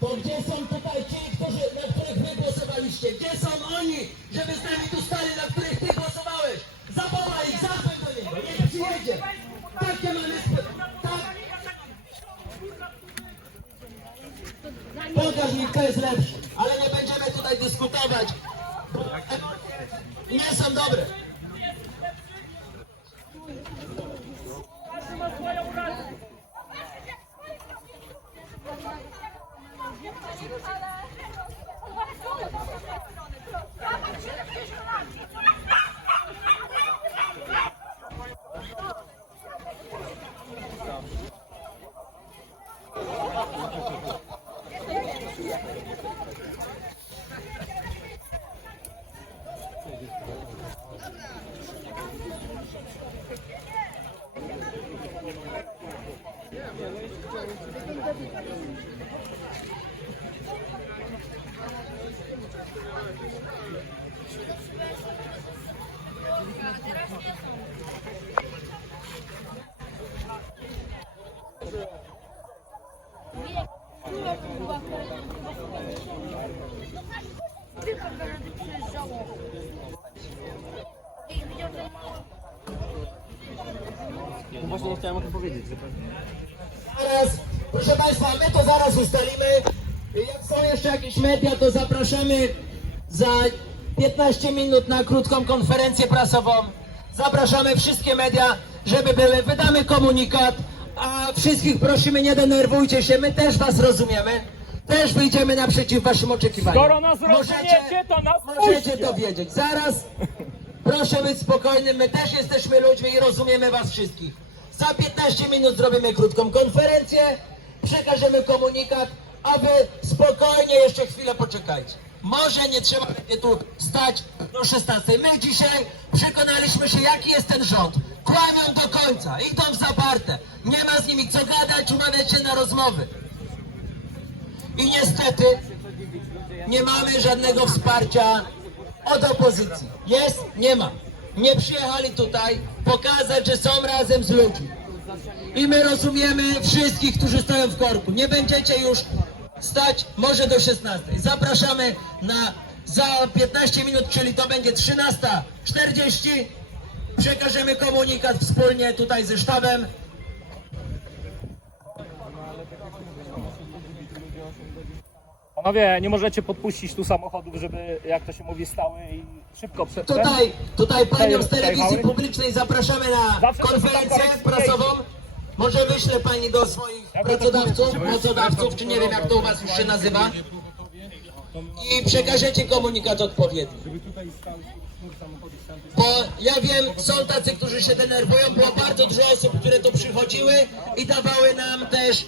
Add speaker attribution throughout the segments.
Speaker 1: To gdzie są tutaj ci, którzy, na których wy głosowaliście? Gdzie są oni, żeby z nami tu stali, na których ty głosowałeś? Zawołaj ich, zadzwoń do niego, niech przyjedzie. Takie mamy tak. Pokaż mi, kto jest lepszy, ale nie będziemy tutaj dyskutować. Nie są dobre.
Speaker 2: Можно локтями как повредить,
Speaker 1: Zaraz, proszę Państwa, my to zaraz ustalimy. Jak są jeszcze jakieś media, to zapraszamy za 15 minut na krótką konferencję prasową. Zapraszamy wszystkie media, żeby były. Wydamy komunikat, a wszystkich prosimy, nie denerwujcie się, my też Was rozumiemy. Też wyjdziemy naprzeciw Waszym oczekiwaniom.
Speaker 3: Skoro nas rozumiecie, to nas
Speaker 1: Możecie to wiedzieć. Zaraz proszę być spokojnym, my też jesteśmy ludźmi i rozumiemy Was wszystkich. Za 15 minut zrobimy krótką konferencję, przekażemy komunikat, a Wy spokojnie jeszcze chwilę poczekajcie. Może nie trzeba będzie tu stać do 16. My dzisiaj przekonaliśmy się, jaki jest ten rząd. Kłamią do końca, idą w zaparte. Nie ma z nimi co gadać, umawiać się na rozmowy. I niestety nie mamy żadnego wsparcia od opozycji. Jest? Nie ma. Nie przyjechali tutaj pokazać, że są razem z ludźmi. I my rozumiemy wszystkich, którzy stoją w korku. Nie będziecie już stać może do 16. Zapraszamy na za 15 minut, czyli to będzie 13.40. Przekażemy komunikat wspólnie tutaj ze sztabem.
Speaker 3: Panowie, nie możecie podpuścić tu samochodów, żeby, jak to się mówi, stały i szybko przed
Speaker 1: Tutaj, tutaj panią z telewizji publicznej zapraszamy na
Speaker 3: Zawsze to
Speaker 1: konferencję prasową. Może wyśle pani do swoich pracodawców, pracodawców, czy nie wiem jak to u was już się nazywa. I przekażecie komunikat odpowiedni. Bo ja wiem, są tacy, którzy się denerwują, było bardzo dużo osób, które tu przychodziły i dawały nam też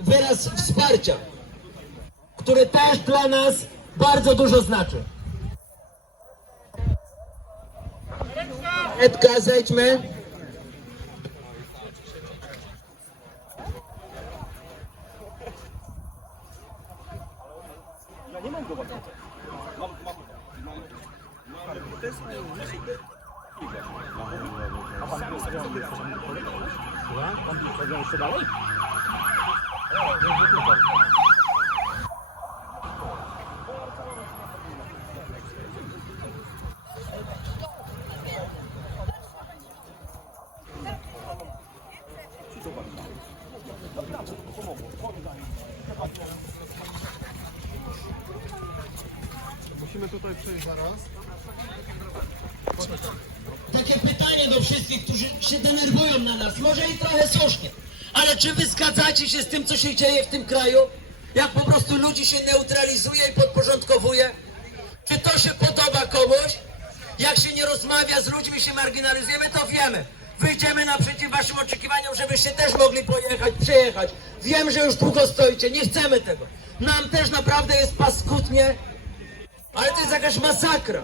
Speaker 1: wyraz wsparcia, który też dla nas bardzo dużo znaczy. Edka, zejdźmy.
Speaker 3: Jeszcze dalej?
Speaker 1: Takie pytanie do wszystkich, którzy się denerwują na nas, może i trochę słusznie, ale czy wy zgadzacie się z tym, co się dzieje w tym kraju? Jak po prostu ludzi się neutralizuje i podporządkowuje? Czy to się podoba komuś? Jak się nie rozmawia z ludźmi, się marginalizujemy, to wiemy. Wyjdziemy naprzeciw waszym oczekiwaniom, żebyście też mogli pojechać, przyjechać. Wiem, że już długo stoicie, nie chcemy tego. Nam też naprawdę jest paskudnie, ale to jest jakaś masakra.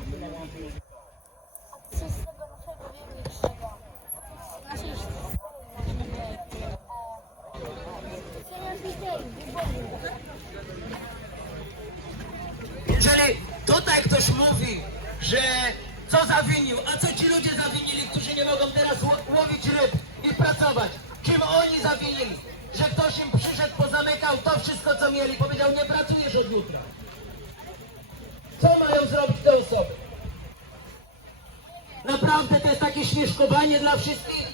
Speaker 1: Czyli tutaj ktoś mówi, że co zawinił, a co ci ludzie zawinili, którzy nie mogą teraz ło- łowić ryb i pracować? Czym oni zawinili? Że ktoś im przyszedł, pozamykał to wszystko, co mieli, powiedział, nie pracujesz od jutra. Co mają zrobić te osoby? Naprawdę to jest takie śmieszkowanie dla wszystkich?